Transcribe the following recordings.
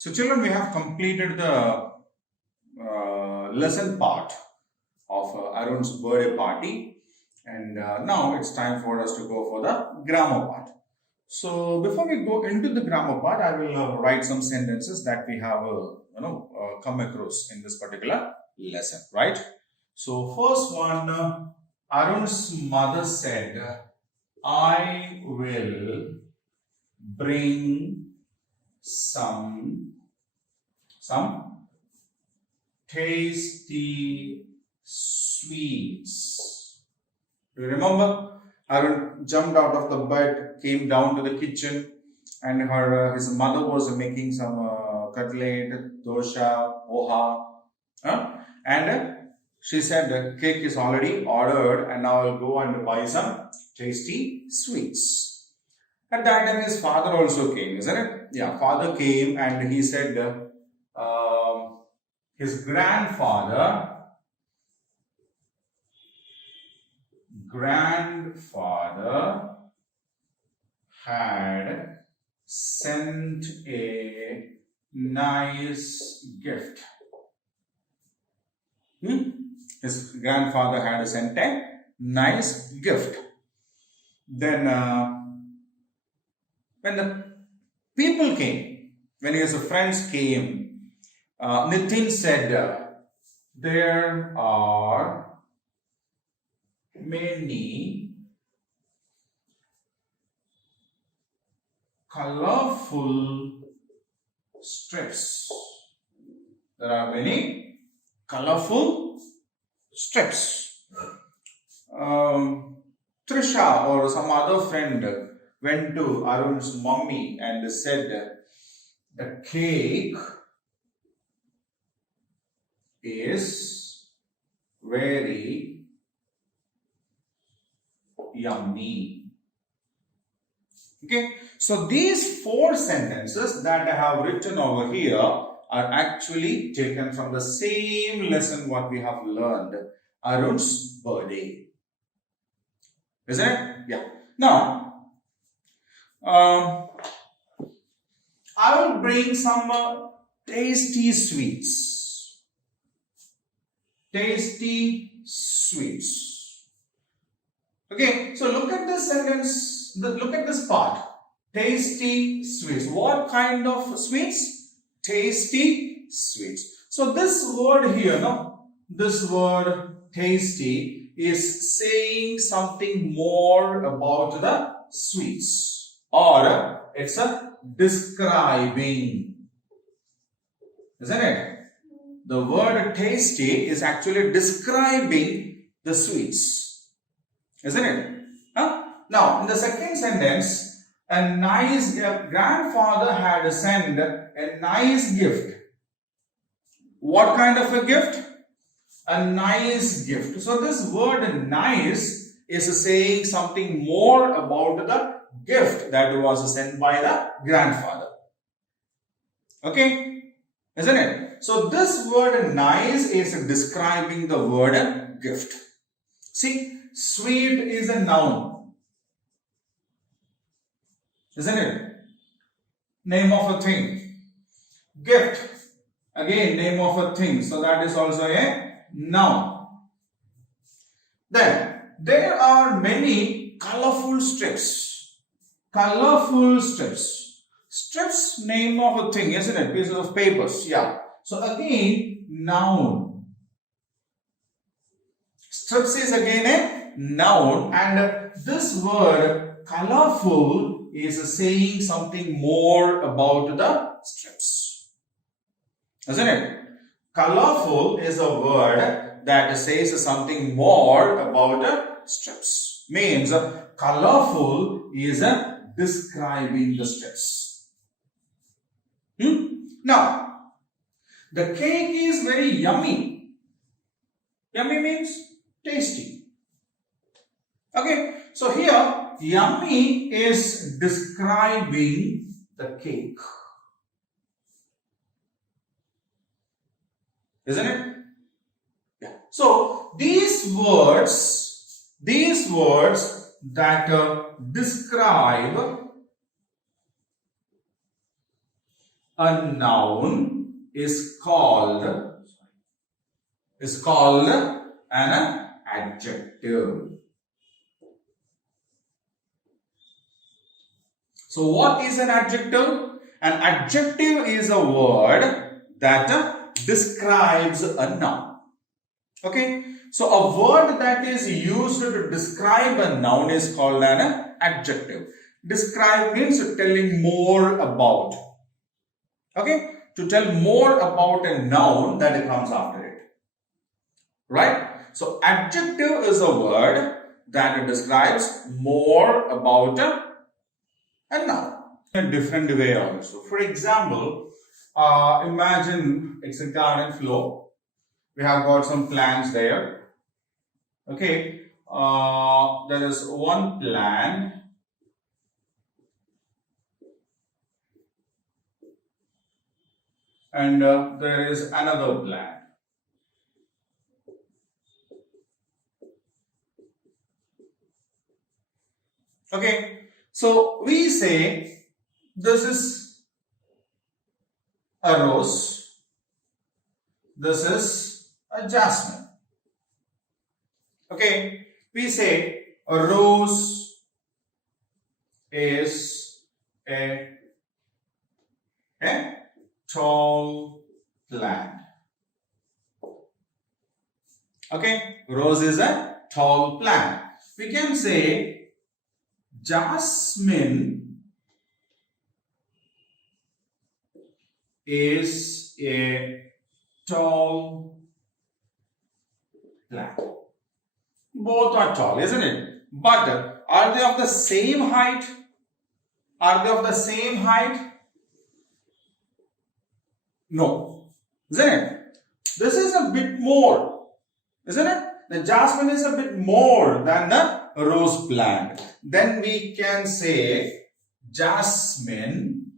So children, we have completed the lesson part of Arun's birthday party, and now it's time for us to go for the grammar part. So before we go into the grammar part, I will write some sentences that we have come across in this particular lesson, right? So first one, Arun's mother said, I will bring some tasty sweets. Do you remember? Arun jumped out of the bed, came down to the kitchen, and his mother was making some cutlet, dosha, poha, and she said the cake is already ordered, and now I'll go and buy some tasty sweets. At that time, his father also came, isn't it? Yeah, father came and he said his grandfather had sent a nice gift. His grandfather had sent a nice gift. Then when the people came, when his friends came, Nitin said, there are many colorful strips. There are many colorful strips. Trisha or some other friend went to Arun's mommy and said, the cake is very yummy. Okay, so these four sentences that I have written over here are actually taken from the same lesson what we have learned, Arun's birthday. Isn't it? Yeah. Now, I will bring some tasty sweets. Tasty sweets. Okay, so look at this sentence, look at this part. Tasty sweets. What kind of sweets? Tasty sweets. So this word here, this word tasty is saying something more about the sweets, or it's a describing, isn't it? The word tasty is actually describing the sweets, isn't it? Now, in the second sentence, grandfather had sent a nice gift. What kind of a gift? A nice gift. So this word nice is saying something more about the gift that was sent by the grandfather. Okay, isn't it? So this word nice is describing the word gift. See, sweet is a noun, isn't it? Name of a thing. Gift, again, name of a thing. So that is also a noun. Then there are many colorful strips. Colorful strips. Strips, name of a thing, isn't it? Pieces of papers. Yeah. So again, noun. Strips is again a noun, and this word colorful is saying something more about the strips, isn't it? Colorful is a word that says something more about the strips. Means colorful is describing the strips. Now, the cake is very yummy. Yummy means tasty. Okay, so here yummy is describing the cake, isn't it? Yeah. So these words that describe a noun is called an adjective. So what is an adjective? An adjective is a word that describes a noun. Okay. So a word that is used to describe a noun is called an adjective. Describe means telling more about. Okay. To tell more about a noun that comes after it. Right. So adjective is a word that describes more about a noun. A different way also. For example, imagine it's a garden floor. We have got some plants there. Okay, there is one plant and there is another plant. Okay, so we say this is a rose, this is a jasmine. Okay, we say a rose is a tall plant. Okay, rose is a tall plant. We can say jasmine is a tall plant. Both are tall, isn't it? But are they of the same height? Are they of the same height? No. Isn't it? This is a bit more. Isn't it? The jasmine is a bit more than the rose plant. Then we can say jasmine.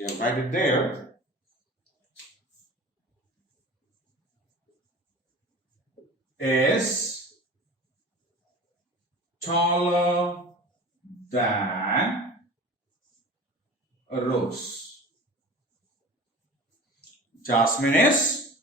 Okay, write it there. Is taller than a rose. Jasmine is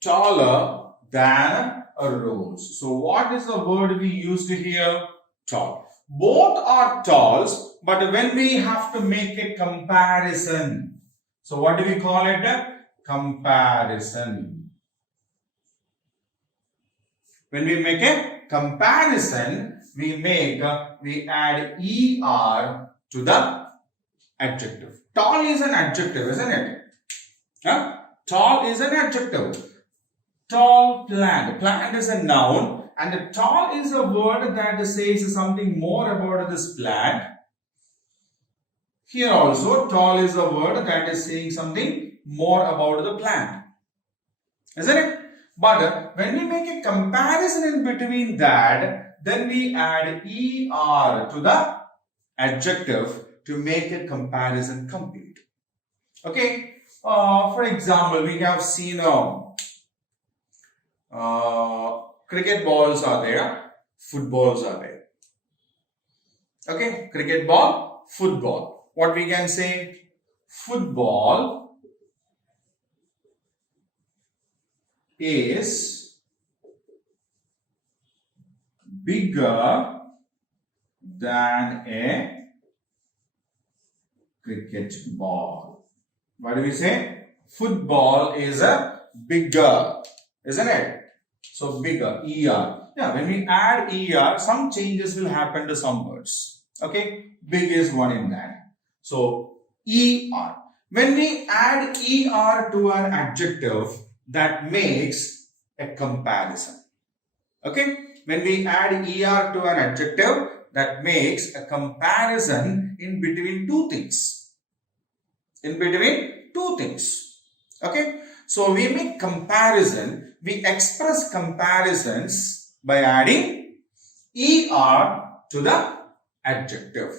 taller than a rose. So what is the word we used here? Tall. Both are talls, but when we have to make a comparison, so what do we call it? Comparison. When we make a comparison, we add er to the adjective. Tall is an adjective, isn't it? Huh? Tall is an adjective. Tall plant. Plant is a noun, and tall is a word that says something more about this plant. Here also, tall is a word that is saying something more about the plant. Isn't it? But when we make a comparison in between that, then we add er to the adjective to make a comparison complete. Okay. For example, we have seen cricket balls are there, footballs are there. Okay, cricket ball, football. What we can say? Football is bigger than a cricket ball. What do we say? Football is a bigger, isn't it? So bigger, er. Yeah, when we add er, some changes will happen to some words. Okay, big is one in that. So er. When we add er to an adjective, that makes a comparison. Okay, when we add er to an adjective, that makes a comparison in between two things. In between two things. Okay, so we make comparison, we express comparisons by adding er to the adjective.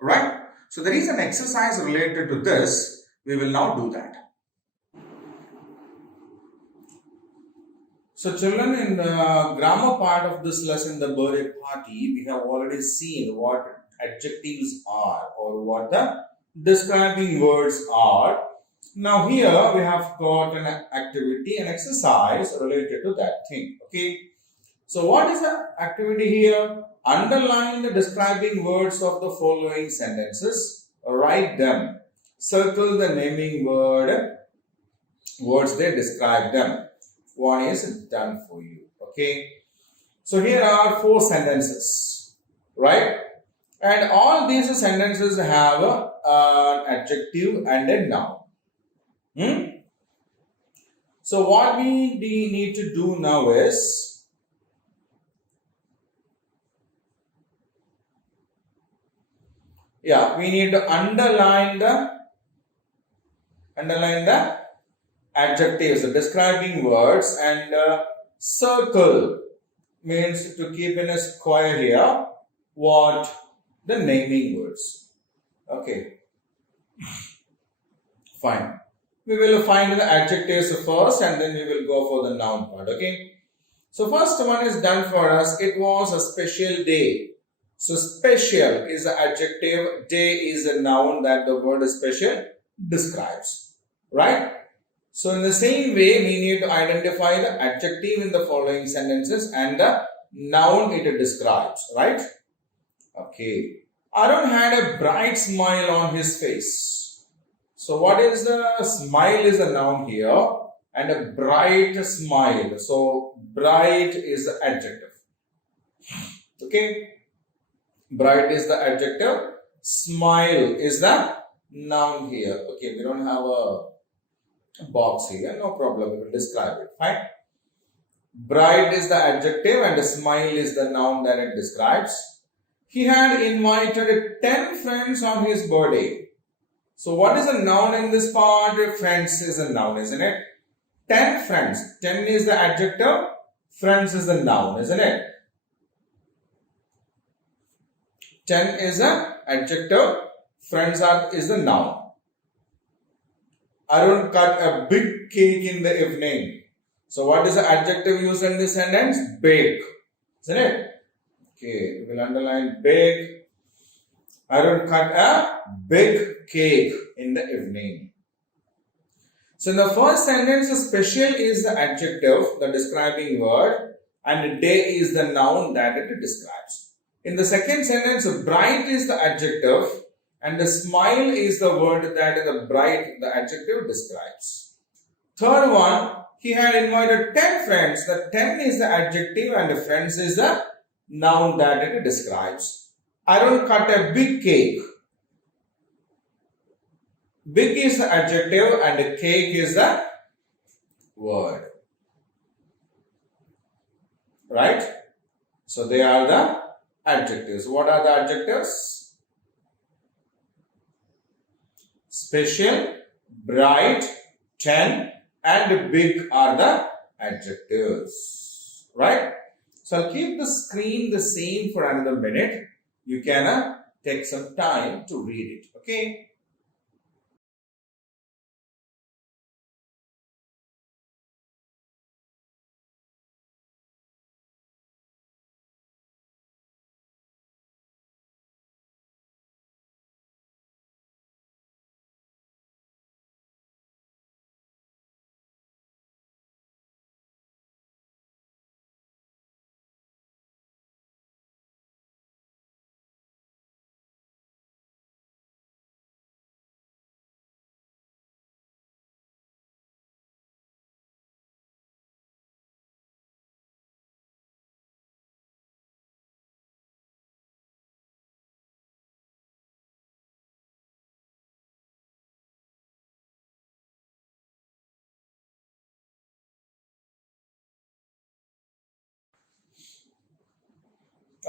Right? So there is an exercise related to this. We will now do that. So children, in the grammar part of this lesson, the birthday party, we have already seen what adjectives are or what the describing words are. Now here we have got an activity, an exercise related to that thing. Okay. So what is the activity here? Underline the describing words of the following sentences. Write them. Circle the naming words they describe them. One is done for you. Okay. So here are 4 sentences. Right? And all these sentences have an adjective and a noun. So what we need to do now is, we need to underline the adjectives, the describing words, and circle means to keep in a square here what the naming words. Okay, fine. We will find the adjectives first and then we will go for the noun part. Okay. So first one is done for us. It was a special day. So special is the adjective. Day is a noun that the word special describes. Right. So in the same way, we need to identify the adjective in the following sentences and the noun it describes. Right. Okay. Arun had a bright smile on his face. So what is the smile is a noun here and a bright smile. So bright is the adjective. Okay. Bright is the adjective. Smile is the noun here. Okay. We don't have a box here. No problem. We will describe it. Fine. Bright is the adjective and smile is the noun that it describes. He had invited 10 friends on his birthday. So what is a noun in this part? Friends is a noun, isn't it? 10 friends. 10 is the adjective. Friends is the noun, isn't it? 10 is the adjective. Friends is the noun. Arun cut a big cake in the evening. So what is the adjective used in this sentence? Big. Isn't it? Okay, we will underline big. Arun cut a big cake in the evening. So in the first sentence, special is the adjective, the describing word, and day is the noun that it describes. In the second sentence, bright is the adjective and the smile is the word that the bright, the adjective describes. Third one, he had invited 10 friends. The 10 is the adjective and the friends is the noun that it describes. Arun cut a big cake. Big is the adjective and cake is the word. Right? So they are the adjectives. What are the adjectives? Special, bright, 10 and big are the adjectives. Right? So I'll keep the screen the same for another minute. You can take some time to read it. Okay.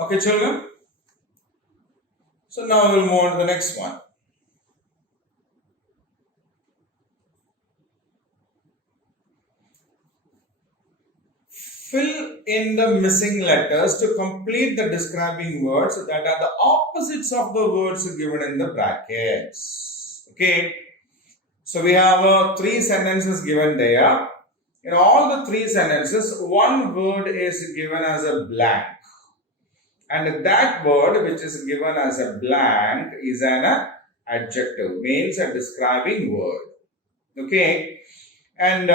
Okay, children. So now we'll move on to the next one. Fill in the missing letters to complete the describing words that are the opposites of the words given in the brackets. Okay. So we have 3 sentences given there. In all the 3 sentences, one word is given as a blank. And that word which is given as a blank is an adjective, means a describing word. Okay, and